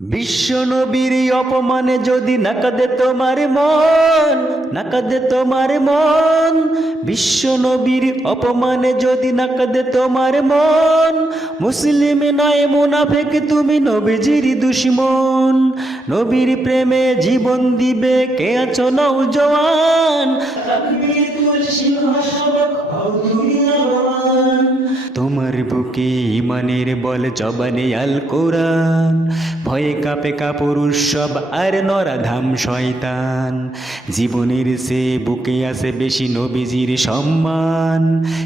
বিশ্ব নবীর অপমানে যদি নাকাদে তোমার মন, নাকাদে তোমার মন বিশ্ব নবীর অপমানে যদি নাকাদে তোমার মন, মুসলিম নয় মুনাফেক, তুমি নবীজির দুশ্মন নবীর প্রেমে জীবন দিবে, কে আছো নৌজওয়ান জওয়ান। তোমার বুকে ইমানের বল জবানে আল কোরআন? ভয়ে কাপে কাপুরুষ সব আর নরাধাম শয়তান। জীবনের সে বুকে আছে বেশি নবীজির সম্মান।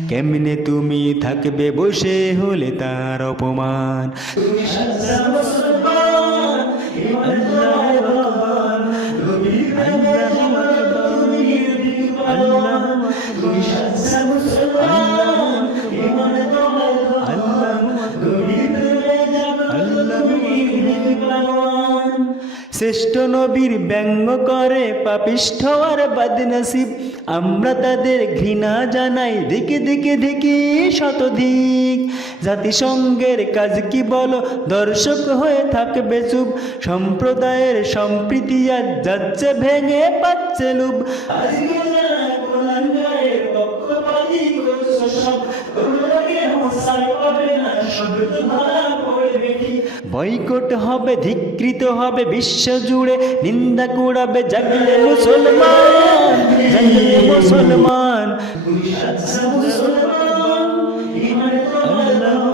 কেমনে তুমি থাকবে বসে হলে তার অপমান? তুমি শ্রেষ্ঠ নবীর ব্যঙ্গ করে পাপিষ্ঠ আর বদনসিব। আমরা তাদের ঘৃণা জানাই। দিকে দিকে দিকে শতধিক। জাতিসংঘের কাজ কি বলো? দর্শক হয়ে থাকবে চুপ। সম্প্রদায়ের সম্প্রীতি আর যাচ্ছে ভেঙে পাচ্ছে করছ সব, বয়কট হবে ধিকৃত হবে বিশ্ব জুড়ে নিন্দা কুড়াবে জাগলে মুসলমান জাগলে মুসলমান। আল্লাহু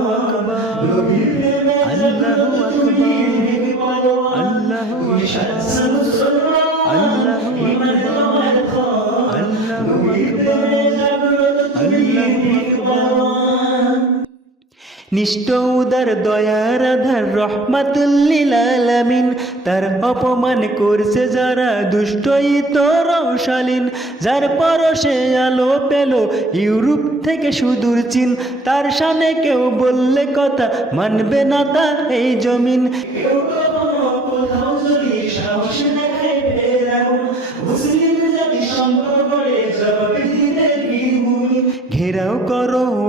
আল্লাহু নিষ্ঠ উদার দয়ার আধার রহমাতুল্লিল আলামিন। তার অপমান করছে যারা দুষ্টই তরশালীন যার পরশে আলো পেল ইউরোপ থেকে সুদূর চীন। তার সামনে কেউ বললে কথা মানবে না তা এই জমিন। সাহস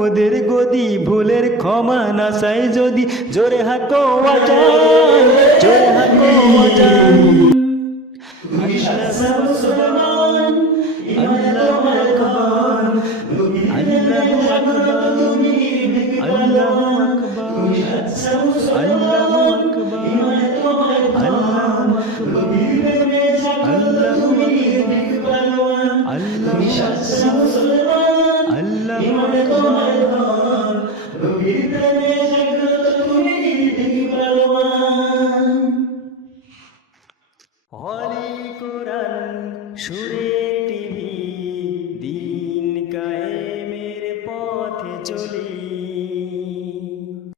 ওদের গদি ভুলের ক্ষমা না চাই যদি। জোরে হাঁকো আজান জোরে হাকো আজান। আল্লাহু আকবার। আল্লাহু আকবার। সুরে টিভি দিন কায়েমের পথে চলি